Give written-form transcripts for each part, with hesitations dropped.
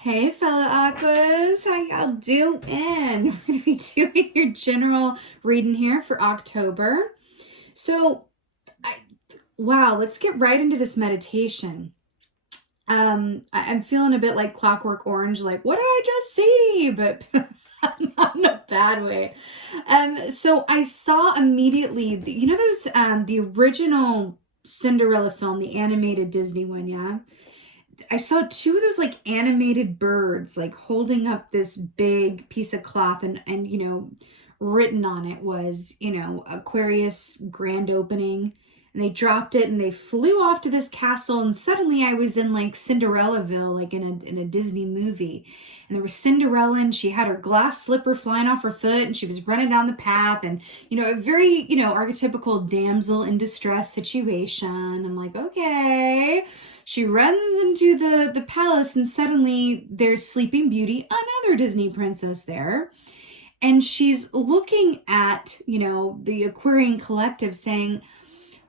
Hey, fellow Aquas, how y'all doing? We're going to be doing your general reading here for October. So, wow, let's get right into this meditation. I'm feeling a bit like Clockwork Orange, like, what did I just see? But not in a bad way. So I saw immediately, the original Cinderella film, the animated Disney one, yeah? I saw two of those like animated birds like holding up this big piece of cloth and written on it was, Aquarius grand opening. And they dropped it and they flew off to this castle and suddenly I was in like Cinderellaville, like in a Disney movie. And there was Cinderella and she had her glass slipper flying off her foot and she was running down the path and a very, archetypical damsel in distress situation. I'm like, okay. She runs into the palace and suddenly there's Sleeping Beauty, another Disney princess there. And she's looking at, the Aquarian collective saying,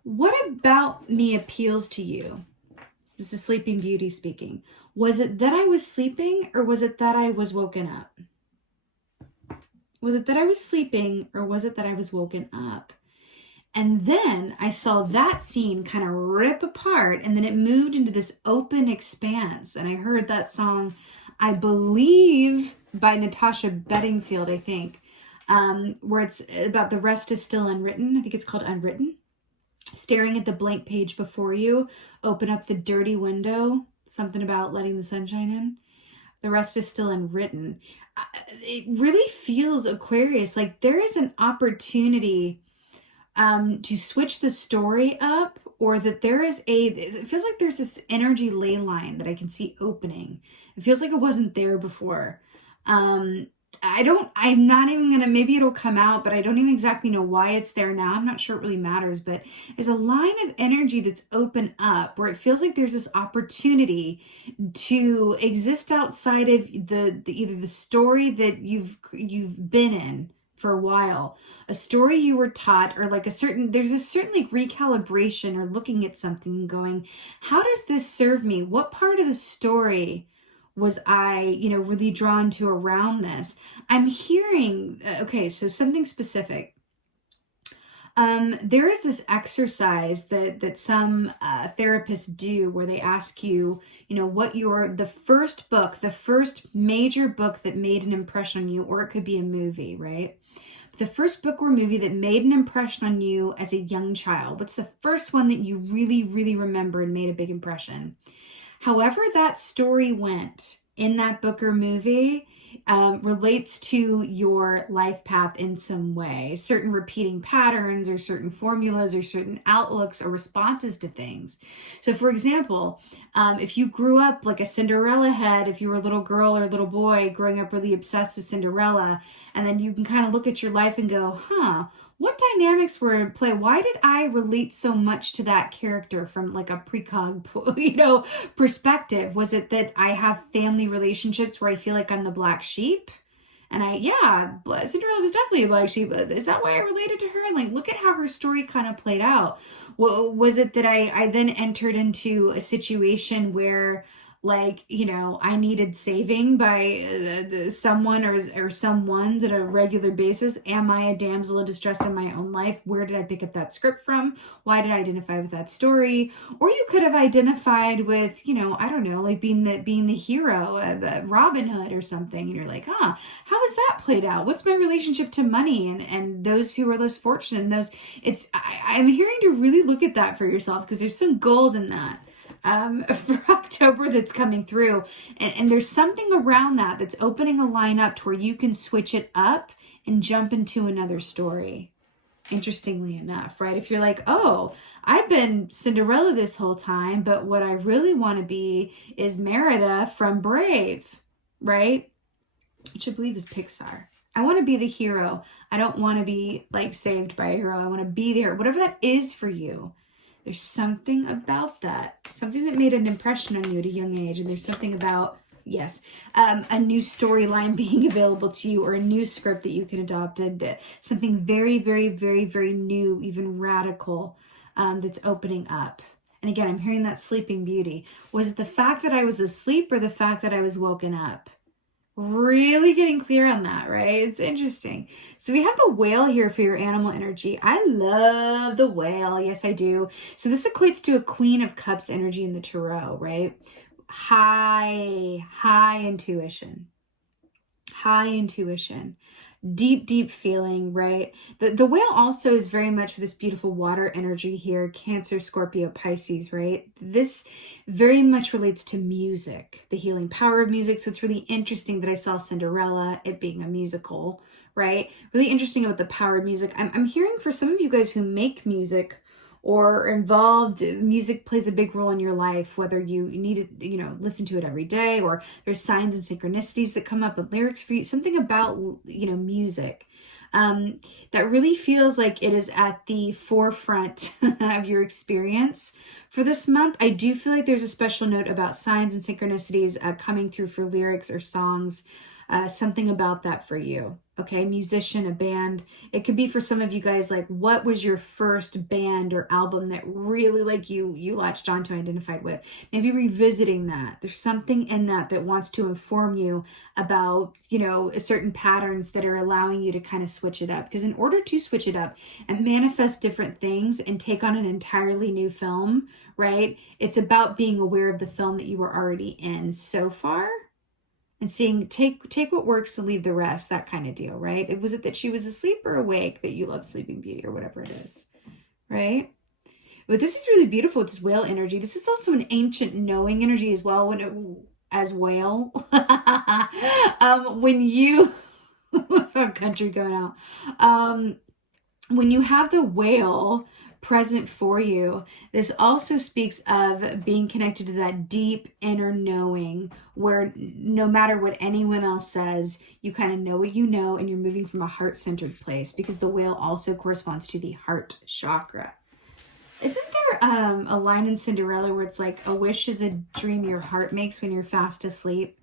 what about me appeals to you? This is Sleeping Beauty speaking. Was it that I was sleeping or was it that I was woken up? Was it that I was sleeping or was it that I was woken up? And then I saw that scene kind of rip apart and then it moved into this open expanse. And I heard that song, I believe, by Natasha Bedingfield, I think, where it's about the rest is still unwritten. I think it's called Unwritten. Staring at the blank page before you, open up the dirty window, something about letting the sunshine in. The rest is still unwritten. It really feels Aquarius like there is an opportunity to switch the story up, or that it feels like there's this energy ley line that I can see opening. It feels like it wasn't there before. I'm not even gonna, maybe it'll come out, but I don't even exactly know why it's there now. I'm not sure it really matters, but there's a line of energy that's open up where it feels like there's this opportunity to exist outside of the either the story that you've been in for a while, a story you were taught, or like there's a certain like recalibration or looking at something and going, how does this serve me? What part of the story was I, really drawn to around this? I'm hearing, okay, so something specific. There is this exercise that some therapists do where they ask you, what the first major book that made an impression on you, or it could be a movie, right? The first book or movie that made an impression on you as a young child. What's the first one that you really, really remember and made a big impression? However that story went in that book or movie relates to your life path in some way. Certain repeating patterns or certain formulas or certain outlooks or responses to things. So for example, if you grew up like a Cinderella head, if you were a little girl or a little boy growing up really obsessed with Cinderella, and then you can kind of look at your life and go, what dynamics were in play? Why did I relate so much to that character from like a precog, perspective? Was it that I have family relationships where I feel like I'm the black sheep? And Cinderella was definitely a black sheep. Is that why I related to her? And like, look at how her story kind of played out. Was it that I then entered into a situation where, like, I needed saving by someone or someones at a regular basis? Am I a damsel in distress in my own life? Where did I pick up that script from? Why did I identify with that story? Or you could have identified with, I don't know, like being the hero of Robin Hood or something. And you're like, how has that played out? What's my relationship to money and those who are less fortunate? And I'm hearing to really look at that for yourself, because there's some gold in that. For October that's coming through, and there's something around that's opening a line up to where you can switch it up and jump into another story. Interestingly enough, right? If you're like, oh, I've been Cinderella this whole time, but what I really want to be is Merida from Brave, right? Which I believe is Pixar. I want to be the hero. I don't want to be like saved by a hero. I want to be there. Whatever that is for you. There's something about that, something that made an impression on you at a young age. And there's something about, yes, a new storyline being available to you, or a new script that you can adopt, and something very, very, very, very new, even radical, that's opening up. And again, I'm hearing that sleeping beauty. Was it the fact that I was asleep or the fact that I was woken up? Really getting clear on that, right? It's interesting. So we have the whale here for your animal energy. I love the whale. Yes, I do. So this equates to a Queen of Cups energy in the tarot, right? High intuition. High intuition. Deep feeling, right? The whale also is very much with this beautiful water energy here, Cancer, Scorpio, Pisces, right? This very much relates to music, the healing power of music. So it's really interesting that I saw Cinderella, it being a musical, right? Really interesting about the power of music. I'm hearing for some of you guys who make music or involved, music plays a big role in your life, whether you need to, listen to it every day, or there's signs and synchronicities that come up with lyrics for you, something about, music that really feels like it is at the forefront of your experience for this month. I do feel like there's a special note about signs and synchronicities coming through for lyrics or songs, something about that for you. Okay, musician, a band. It could be for some of you guys, like, what was your first band or album that really, like, you latched onto and identified with? Maybe revisiting that. There's something in that wants to inform you about, certain patterns that are allowing you to kind of switch it up. Because in order to switch it up and manifest different things and take on an entirely new film, right? It's about being aware of the film that you were already in so far. And seeing, take what works and leave the rest, that kind of deal, right? Was it that she was asleep or awake that you love Sleeping Beauty or whatever it is, right? But this is really beautiful with this whale energy. This is also an ancient knowing energy as well. As whale, when you, some country going out, when you have the whale present for you, this also speaks of being connected to that deep inner knowing where no matter what anyone else says, you kind of know what you know, and you're moving from a heart-centered place, because the whale also corresponds to the heart chakra. Isn't there a line in Cinderella where it's like, a wish is a dream your heart makes when you're fast asleep?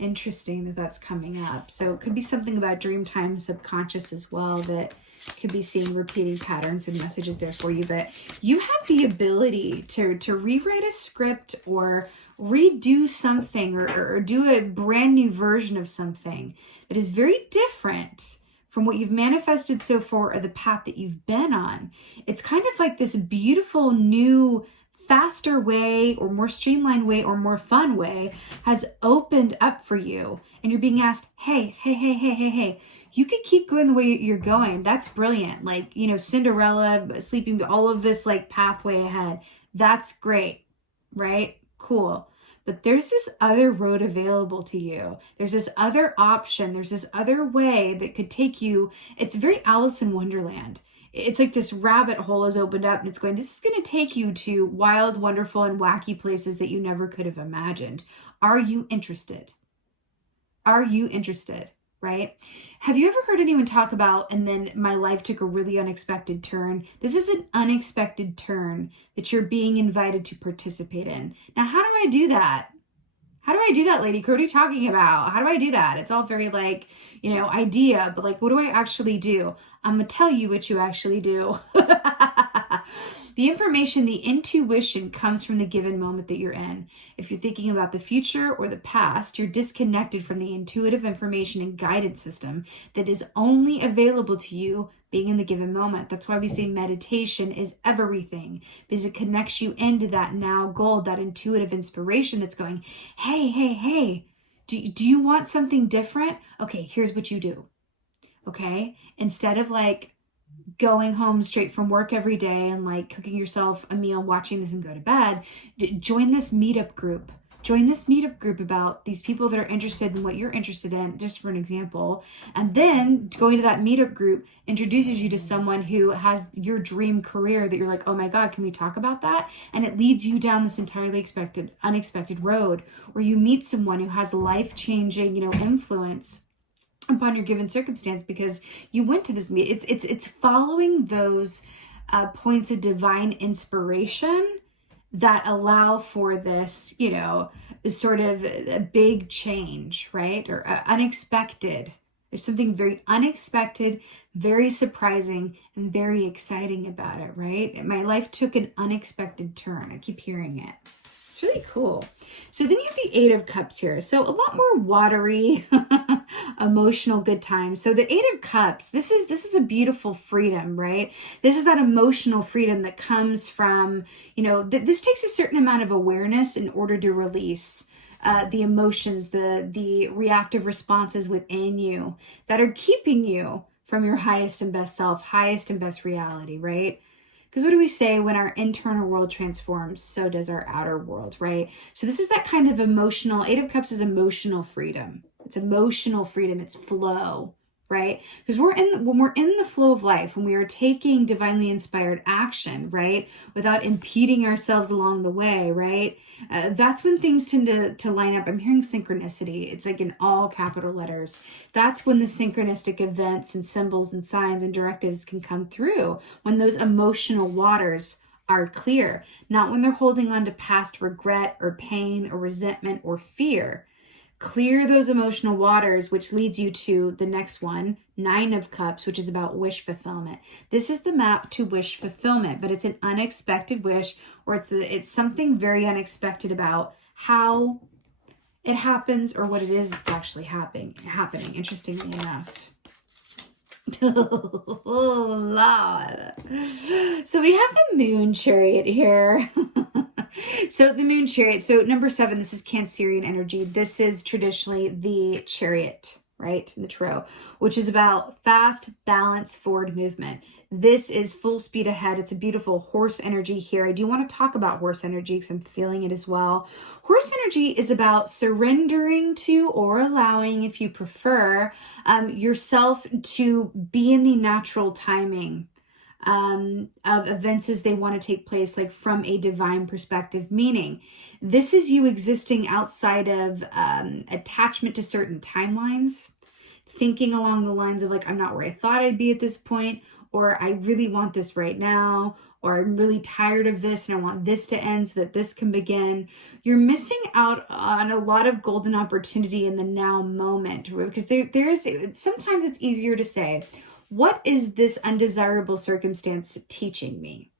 Interesting that that's coming up. So it could be something about dream time subconscious as well that could be seeing repeating patterns and messages there for you. But you have the ability to rewrite a script or redo something or do a brand new version of something that is very different from what you've manifested so far or the path that you've been on. It's kind of like this beautiful new faster way or more streamlined way or more fun way has opened up for you, and you're being asked, hey, you could keep going the way you're going. That's brilliant. Like, Cinderella, Sleeping, all of this like pathway ahead. That's great, right? Cool. But there's this other road available to you. There's this other option. There's this other way that could take you. It's very Alice in Wonderland. It's like this rabbit hole has opened up and it's going, this is going to take you to wild, wonderful, and wacky places that you never could have imagined. Are you interested? Are you interested? Right? Have you ever heard anyone talk about, and then my life took a really unexpected turn? This is an unexpected turn that you're being invited to participate in. Now, how do I do that? How do I do that, Lady Crow? What are you talking about? How do I do that? It's all very like, idea, but like, what do I actually do? I'm going to tell you what you actually do. The information, the intuition comes from the given moment that you're in. If you're thinking about the future or the past, you're disconnected from the intuitive information and guidance system that is only available to you being in the given moment. That's why we say meditation is everything, because it connects you into that now goal, that intuitive inspiration that's going, hey, do you want something different? Okay, here's what you do. Okay, instead of like going home straight from work every day and like cooking yourself a meal, watching this and go to bed, join this meetup group. Join this meetup group about these people that are interested in what you're interested in, just for an example. And then going to that meetup group introduces you to someone who has your dream career that you're like, oh my God, can we talk about that? And it leads you down this entirely unexpected road, or you meet someone who has life-changing, influence upon your given circumstance because you went to this meeting. It's following those points of divine inspiration that allow for this, sort of a big change, right? Or unexpected There's something very unexpected, very surprising, and very exciting about it, right? My life took an unexpected turn. I keep hearing it. It's really cool. So then you have the Eight of Cups here. So a lot more watery, emotional good times. So the Eight of Cups, this is a beautiful freedom, right? This is that emotional freedom that comes from, this takes a certain amount of awareness in order to release the emotions, the reactive responses within you that are keeping you from your highest and best self, highest and best reality, right? Because what do we say? When our internal world transforms, so does our outer world, right? So this is that kind of emotional, Eight of Cups is emotional freedom. It's emotional freedom. It's flow, right? Because when we're in the flow of life, when we are taking divinely inspired action, right? Without impeding ourselves along the way, right? That's when things tend to line up. I'm hearing synchronicity. It's like in all capital letters. That's when the synchronistic events and symbols and signs and directives can come through, when those emotional waters are clear, not when they're holding on to past regret or pain or resentment or fear. Clear those emotional waters, which leads you to the next one, Nine of Cups, which is about wish fulfillment. This is the map to wish fulfillment, but it's an unexpected wish, or it's something very unexpected about how it happens or what it is that's actually happening, interestingly enough. Oh, Lord. So we have the Moon Chariot here. So the Moon Chariot. So number 7, this is Cancerian energy. This is traditionally the Chariot, right? In the tarot, which is about fast, balance, forward movement. This is full speed ahead. It's a beautiful horse energy here. I do want to talk about horse energy because I'm feeling it as well. Horse energy is about surrendering to, or allowing, if you prefer, yourself to be in the natural timing of events as they want to take place, like from a divine perspective, meaning this is you existing outside of attachment to certain timelines, thinking along the lines of like, I'm not where I thought I'd be at this point, or I really want this right now, or I'm really tired of this and I want this to end so that this can begin. You're missing out on a lot of golden opportunity in the now moment, because there is, sometimes it's easier to say, what is this undesirable circumstance teaching me?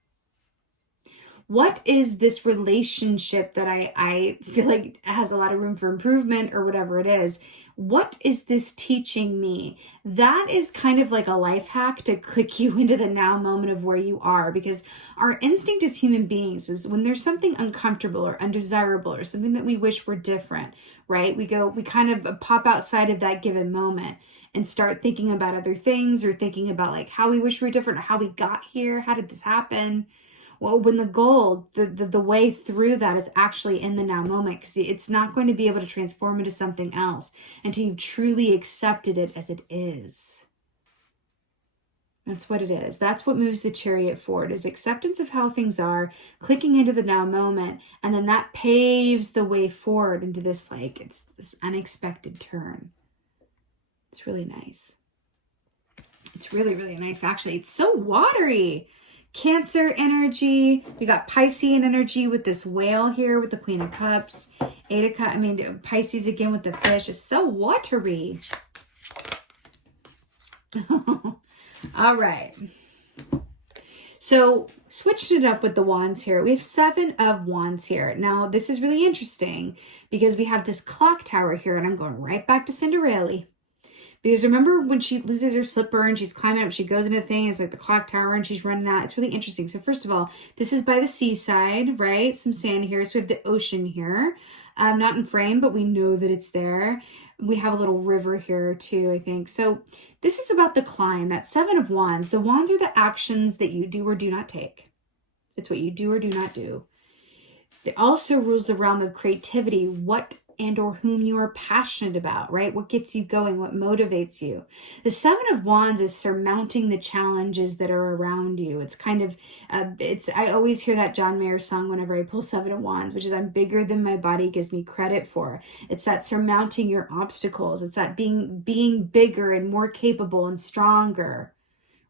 What is this relationship that I feel like has a lot of room for improvement, or whatever it is? What is this teaching me? That is kind of like a life hack to click you into the now moment of where you are, because our instinct as human beings is when there's something uncomfortable or undesirable or something that we wish were different, right? We kind of pop outside of that given moment and start thinking about other things, or thinking about like how we wish we were different, or how we got here, how did this happen? Well, when the goal, the way through that is actually in the now moment, because it's not going to be able to transform into something else until you've truly accepted it as it is. That's what it is. That's what moves the Chariot forward, is acceptance of how things are, clicking into the now moment, and then that paves the way forward into this, like, it's this unexpected turn. It's really nice. It's really, really nice, actually. It's so watery. Cancer energy. We got Piscean energy with this whale here with the Queen of Cups. Eight of Cups. Pisces again with the fish. It's so watery. All right. So switched it up with the wands here. We have 7 of Wands here. Now this is really interesting because we have this clock tower here, and I'm going right back to Cinderella. Because remember when she loses her slipper and she's climbing up, she goes into a thing, it's like the clock tower and she's running out. It's really interesting. So first of all, this is by the seaside, right? Some sand here. So we have the ocean here. Not in frame, but we know that it's there. We have a little river here too, I think. So this is about the climb, that 7 of Wands. The wands are the actions that you do or do not take. It's what you do or do not do. It also rules the realm of creativity, what and or whom you are passionate about, right? What gets you going, what motivates you. The 7 of Wands is surmounting the challenges that are around you. It's kind of, I always hear that John Mayer song whenever I pull 7 of Wands, which is I'm bigger than my body gives me credit for. It's that surmounting your obstacles. It's that being bigger and more capable and stronger,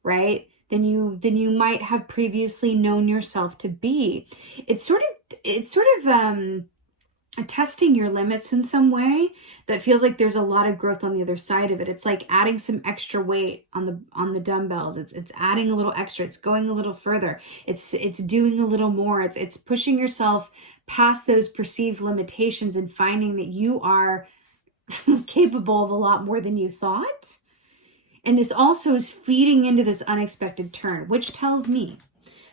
right? Than you might have previously known yourself to be. It's sort of testing your limits in some way that feels like there's a lot of growth on the other side of it. It's like adding some extra weight on the dumbbells. It's adding a little extra. It's going a little further. It's doing a little more. It's pushing yourself past those perceived limitations and finding that you are capable of a lot more than you thought. And this also is feeding into this unexpected turn, which tells me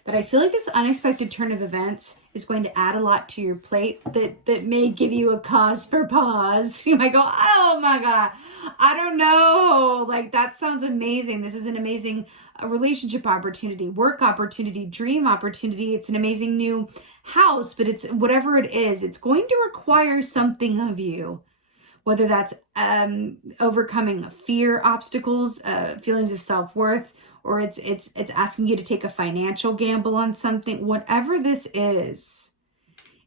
that I feel like this unexpected turn of events is going to add a lot to your plate that may give you a cause for pause. You might go, oh my God, I don't know. Like, that sounds amazing. This is an amazing relationship opportunity, work opportunity, dream opportunity. It's an amazing new house, but it's whatever it is, it's going to require something of you. Whether that's overcoming fear, obstacles, feelings of self-worth, or it's asking you to take a financial gamble on something. Whatever this is,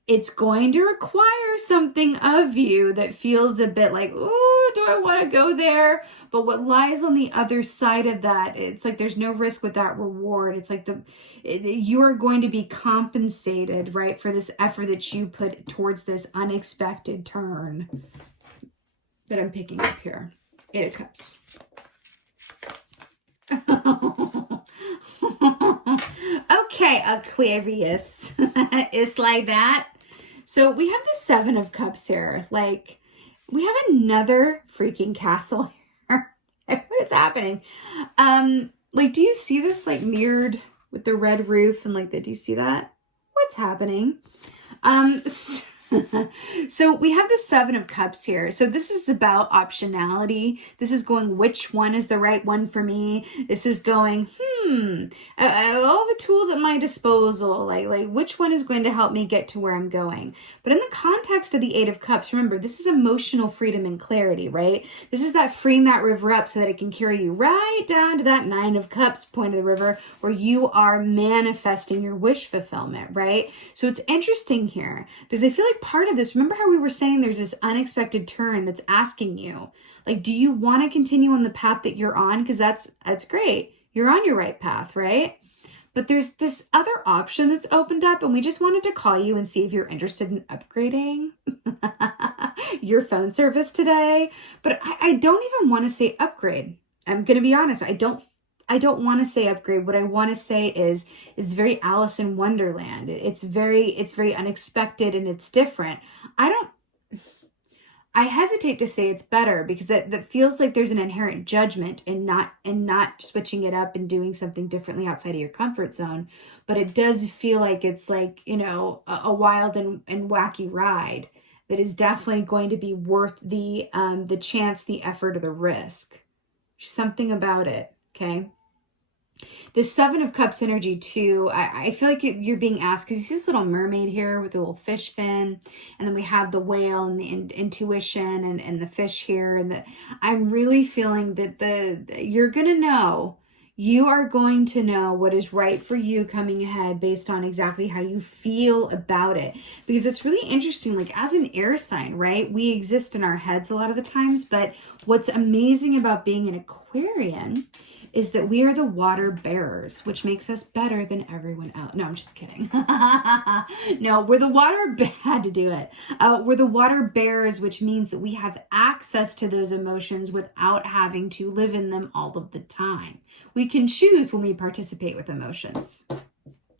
it's going to require something of you that feels a bit like, oh, do I want to go there? But what lies on the other side of that, it's like there's no risk with that reward. It's like you're going to be compensated, right, for this effort that you put towards this unexpected turn that I'm picking up here. 8 of Cups. Okay, Aquarius. It's like that. So we have the 7 of Cups here. Like, we have another freaking castle here. What is happening? Like, do you see this like mirrored with the red roof and like that? Do you see that? What's happening? So we have the 7 of Cups here. So this is about optionality. This is going, which one is the right one for me? This is going, all the tools at my disposal, like which one is going to help me get to where I'm going? But in the context of the 8 of Cups, remember, this is emotional freedom and clarity, right? This is that freeing that river up so that it can carry you right down to that 9 of Cups point of the river where you are manifesting your wish fulfillment, right? So it's interesting here because I feel like part of this, remember how we were saying there's this unexpected turn that's asking you, like, do you want to continue on the path that you're on? Because that's great. You're on your right path, right? But there's this other option that's opened up, and we just wanted to call you and see if you're interested in upgrading your phone service today. But I don't even want to say upgrade. I'm going to be honest. I don't want to say upgrade. What I want to say is it's very Alice in Wonderland. It's very unexpected and it's different. I hesitate to say it's better because that feels like there's an inherent judgment in not switching it up and doing something differently outside of your comfort zone. But it does feel like it's like, a wild and wacky ride that is definitely going to be worth the chance, the effort, or the risk. Something about it. Okay. The 7 of Cups energy too, I feel like you're being asked, because you see this little mermaid here with the little fish fin, and then we have the whale and the intuition and the fish here, and I'm really feeling that you're going to know, you are going to know what is right for you coming ahead based on exactly how you feel about it. Because it's really interesting, like as an air sign, right? We exist in our heads a lot of the times, but what's amazing about being an Aquarian is that we are the water bearers, which makes us better than everyone else. No, I'm just kidding. No, we're the water, had to do it. We're the water bearers, which means that we have access to those emotions without having to live in them all of the time. We can choose when we participate with emotions.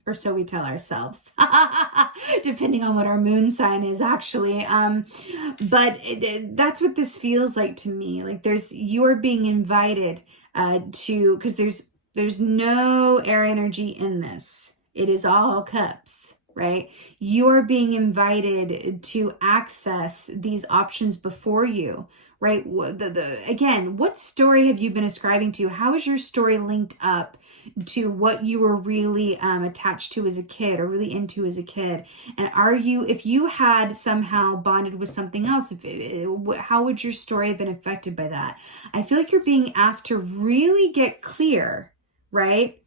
Or so we tell ourselves, depending on what our moon sign is actually. But that's what this feels like to me. Like you're being invited because there's no air energy in this. It is all cups, right? You're being invited to access these options before you, right? Again, what story have you been ascribing to? How is your story linked up to what you were really attached to as a kid or really into as a kid? And if you had somehow bonded with something else, how would your story have been affected by that? I feel like you're being asked to really get clear, right?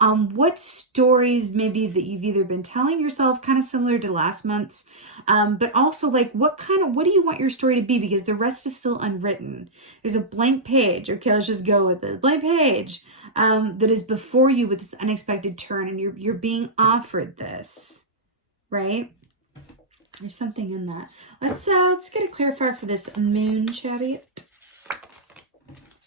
What stories maybe that you've either been telling yourself, kind of similar to last month's, but also like what do you want your story to be? Because the rest is still unwritten. There's a blank page. Okay, let's just go with it. Blank page that is before you with this unexpected turn, and you're being offered this, right? There's something in that. Let's get a clarifier for this moon chariot.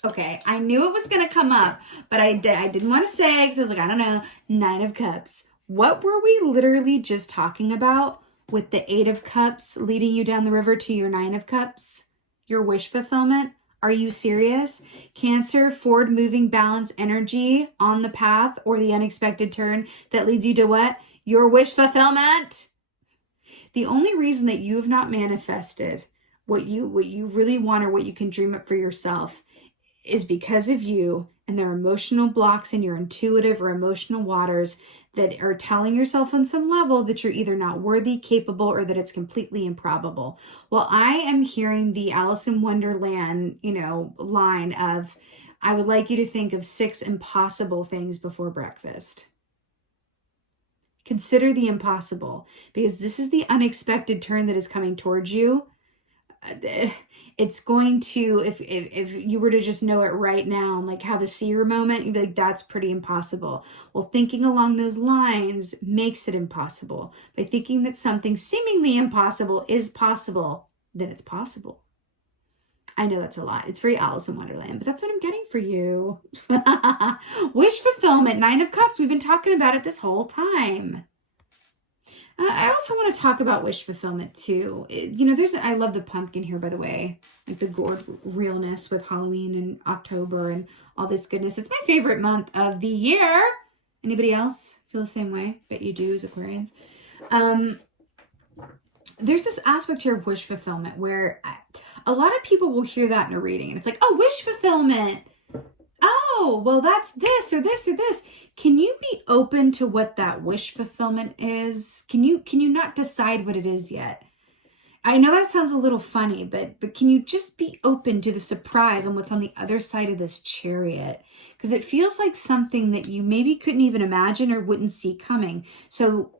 Okay, I knew it was going to come up, but I didn't want to say because I was like, I don't know, 9 of Cups. What were we literally just talking about with the 8 of Cups leading you down the river to your 9 of Cups? Your wish fulfillment? Are you serious? Cancer, forward moving balance energy on the path or the unexpected turn that leads you to what? Your wish fulfillment. The only reason that you have not manifested what you really want or what you can dream up for yourself is because of you and there are emotional blocks in your intuitive or emotional waters that are telling yourself on some level that you're either not worthy, capable, or that it's completely improbable. Well, I am hearing the Alice in Wonderland, line of, I would like you to think of 6 impossible things before breakfast. Consider the impossible, because this is the unexpected turn that is coming towards you. It's going to, if you were to just know it right now, like have a seer moment, you'd be like, that's pretty impossible. Well, thinking along those lines makes it impossible. By thinking that something seemingly impossible is possible, then it's possible. I know that's a lot. It's very Alice in Wonderland, but that's what I'm getting for you. Wish fulfillment, 9 of Cups. We've been talking about it this whole time. I also want to talk about wish fulfillment too. I love the pumpkin here, by the way, like the gourd realness with Halloween and October and all this goodness. It's my favorite month of the year. Anybody else feel the same way? Bet you do as Aquarians. There's this aspect here of wish fulfillment where a lot of people will hear that in a reading and it's like, oh, wish fulfillment. Oh, well, that's this or this or this. Can you be open to what that wish fulfillment is? Can you not decide what it is yet? I know that sounds a little funny, but can you just be open to the surprise on what's on the other side of this chariot? Because it feels like something that you maybe couldn't even imagine or wouldn't see coming. So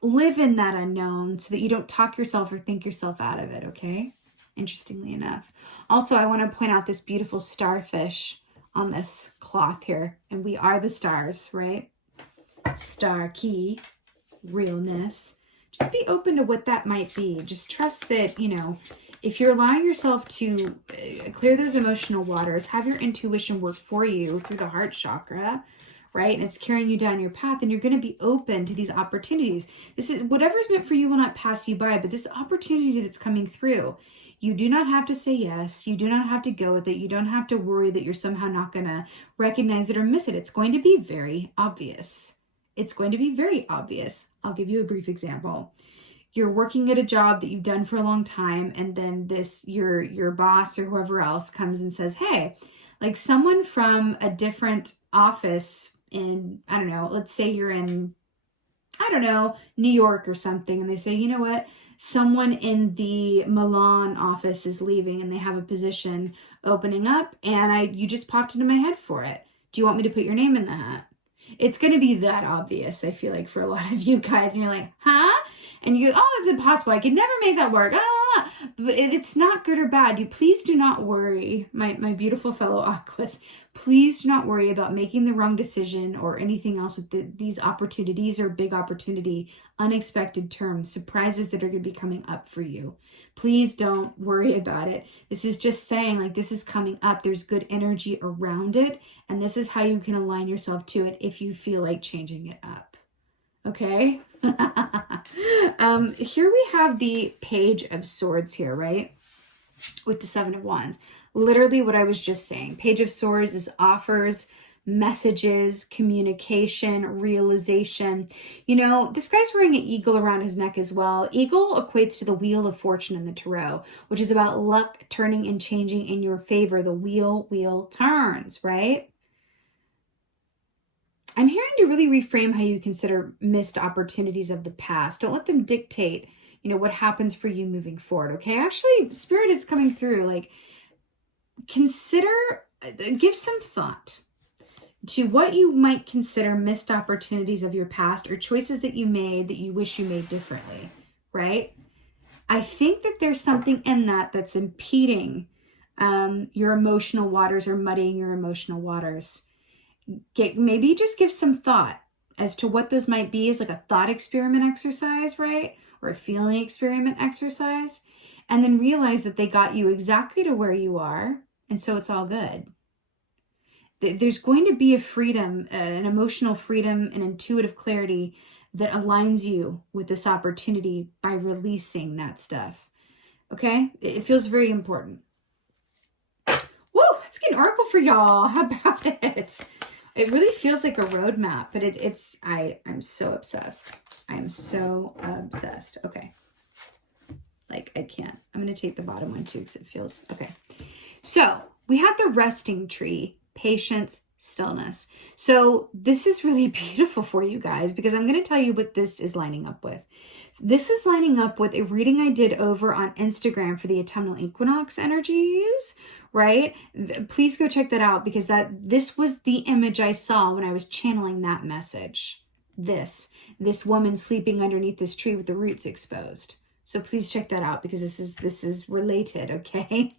live in that unknown so that you don't talk yourself or think yourself out of it, okay? Interestingly enough. Also, I want to point out this beautiful starfish on this cloth here, and we are the stars, right? Star key, realness. Just be open to what that might be. Just trust that, if you're allowing yourself to clear those emotional waters, have your intuition work for you through the heart chakra, right? And it's carrying you down your path, and you're going to be open to these opportunities. This is whatever's meant for you will not pass you by, but this opportunity that's coming through, you do not have to say yes. You do not have to go with it. You don't have to worry that you're somehow not going to recognize it or miss it. It's going to be very obvious. It's going to be very obvious. I'll give you a brief example. You're working at a job that you've done for a long time, and then your boss or whoever else comes and says, hey, like someone from a different office in, I don't know, let's say you're in, I don't know, New York or something, and they say, you know what? Someone in the Milan office is leaving and they have a position opening up, and you just popped into my head for it. Do you want me to put your name in the hat? It's going to be that obvious, I feel like, for a lot of you guys. And you're like, huh? And you go, oh, it's impossible. I could never make that work. Ah. But it's not good or bad. Please do not worry, my beautiful fellow Aquas. Please do not worry about making the wrong decision or anything else with these opportunities or big opportunity, unexpected terms, surprises that are going to be coming up for you. Please don't worry about it. This is just saying, like, this is coming up. There's good energy around it. And this is how you can align yourself to it if you feel like changing it up. Okay? Here we have the Page of Swords here, right? With the 7 of Wands. Literally what I was just saying. Page of Swords is offers, messages, communication, realization. This guy's wearing an eagle around his neck as well. Eagle equates to the Wheel of Fortune in the Tarot, which is about luck turning and changing in your favor. The wheel turns, right? I'm hearing to really reframe how you consider missed opportunities of the past. Don't let them dictate, what happens for you moving forward, okay? Actually, Spirit is coming through. Like, give some thought to what you might consider missed opportunities of your past or choices that you made that you wish you made differently, right? I think that there's something in that's impeding your emotional waters or muddying your emotional waters. Maybe just give some thought as to what those might be as like a thought experiment exercise, right? or a feeling experiment exercise, and then realize that they got you exactly to where you are, and so it's all good. There's going to be a freedom, an emotional freedom, an intuitive clarity that aligns you with this opportunity by releasing that stuff. Okay? It feels very important. Woo! Let's get an oracle for y'all. How about it? It really feels like a roadmap, but I'm so obsessed. I'm so obsessed. Okay. Like, I can't. I'm going to take the bottom one too because it feels, okay. So we have the resting tree, patience, stillness. So this is really beautiful for you guys because I'm going to tell you what this is lining up with. This is lining up with a reading I did over on Instagram for the autumnal equinox energies, right? Please go check that out because this was the image I saw when I was channeling that message. This woman sleeping underneath this tree with the roots exposed. So please check that out because this is related, okay?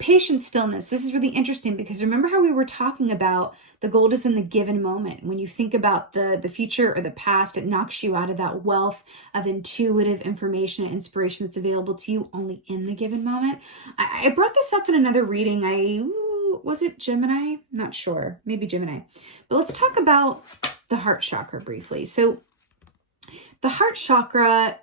Patient stillness. This is really interesting because remember how we were talking about the gold is in the given moment. When you think about the future or the past, it knocks you out of that wealth of intuitive information and inspiration that's available to you only in the given moment. I brought this up in another reading. Was it Gemini? Not sure. Maybe Gemini. But let's talk about the heart chakra briefly. So the heart chakra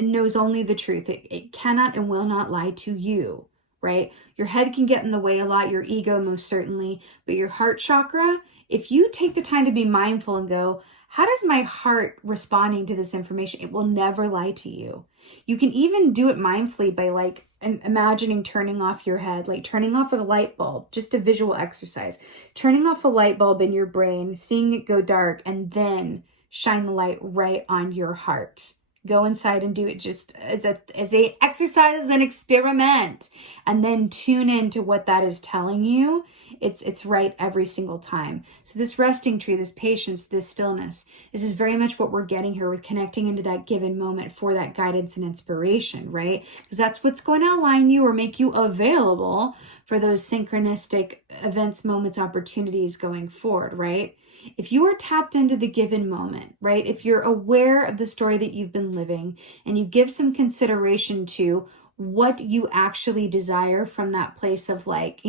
knows only the truth. It cannot and will not lie to you, right? Your head can get in the way a lot, your ego most certainly, but your heart chakra, if you take the time to be mindful and go, how does my heart responding to this information? It will never lie to you. You can even do it mindfully by like imagining turning off your head, like turning off a light bulb, just a visual exercise, turning off a light bulb in your brain, seeing it go dark, and then shine the light right on your heart. Go inside and do it just as a exercise, as an experiment, and then tune into what that is telling you. It's right every single time. So this resting tree, this patience, this stillness, this is very much what we're getting here with connecting into that given moment for that guidance and inspiration, right? Because that's what's going to align you or make you available for those synchronistic events, moments, opportunities going forward, right? If you are tapped into the given moment, right? If you're aware of the story that you've been living and you give some consideration to what you actually desire from that place of like,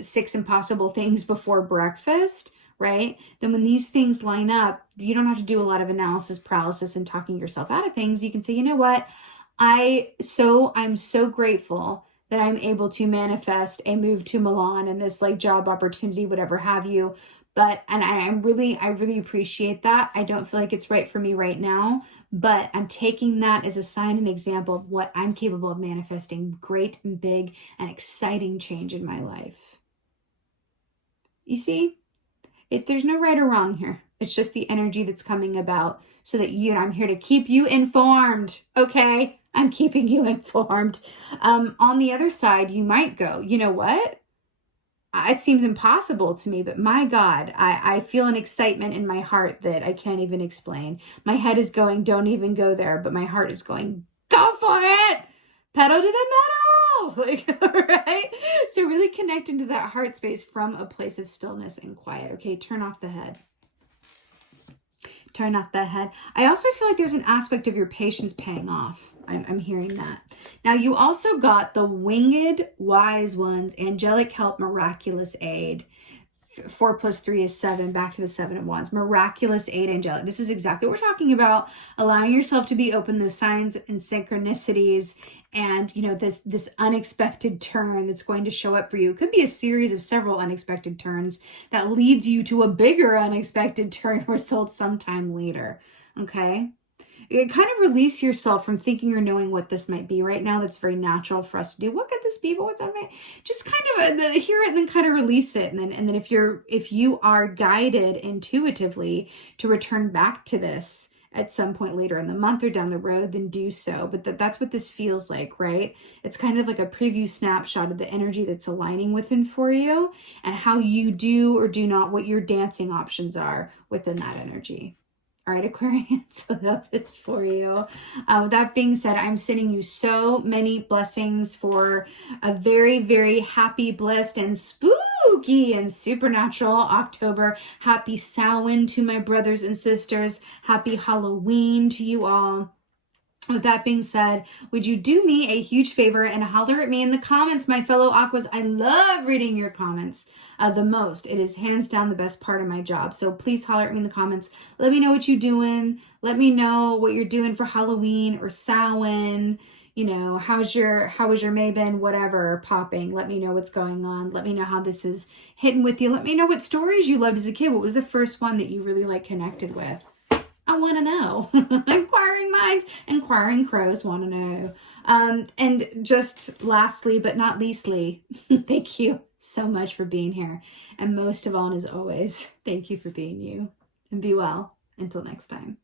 6 impossible things before breakfast, right? Then when these things line up, you don't have to do a lot of analysis paralysis and talking yourself out of things. You can say, you know what? I'm so grateful that I'm able to manifest a move to Milan and this like job opportunity, whatever have you. And I really appreciate that. I don't feel like it's right for me right now, but I'm taking that as a sign and example of what I'm capable of manifesting great and big and exciting change in my life. You see, there's no right or wrong here. It's just the energy that's coming about so that I'm here to keep you informed. Okay. I'm keeping you informed. On the other side, you might go, you know what? It seems impossible to me, but my God, I feel an excitement in my heart that I can't even explain. My head is going, don't even go there, but my heart is going, go for it! Pedal to the metal! Like, right? So really connect into that heart space from a place of stillness and quiet. Okay, turn off the head. Turn off the head. I also feel like there's an aspect of your patience paying off. I'm hearing that. Now, you also got the winged wise ones, angelic help, miraculous aid. 4 + 3 is 7, back to the 7 of wands. Miraculous aid, angelic. This is exactly what we're talking about. Allowing yourself to be open, those signs and synchronicities and, this unexpected turn that's going to show up for you. It could be a series of several unexpected turns that leads you to a bigger unexpected turn result sometime later. Okay? You kind of release yourself from thinking or knowing what this might be right now. That's very natural for us to do. What could this be? But what's that? Just kind of hear it and then kind of release it. And then if you are guided intuitively to return back to this at some point later in the month or down the road, then do so. But that's what this feels like, right? It's kind of like a preview snapshot of the energy that's aligning within for you and how you do or do not, what your dancing options are within that energy. All right, Aquarius, I love this for you. With that being said, I'm sending you so many blessings for a very, very happy, blessed, and spooky spooky and supernatural October. Happy Samhain to my brothers and sisters. Happy Halloween to you all. With that being said, would you do me a huge favor and holler at me in the comments, my fellow Aquas? I love reading your comments the most. It is hands down the best part of my job. So please holler at me in the comments. Let me know what you're doing. Let me know what you're doing for Halloween or Samhain. You know, how was your May been, whatever, popping. Let me know what's going on. Let me know how this is hitting with you. Let me know what stories you loved as a kid. What was the first one that you really connected with? I want to know. Inquiring minds, inquiring crows want to know. And just lastly, but not leastly, thank you so much for being here. And most of all, and as always, thank you for being you. And be well until next time.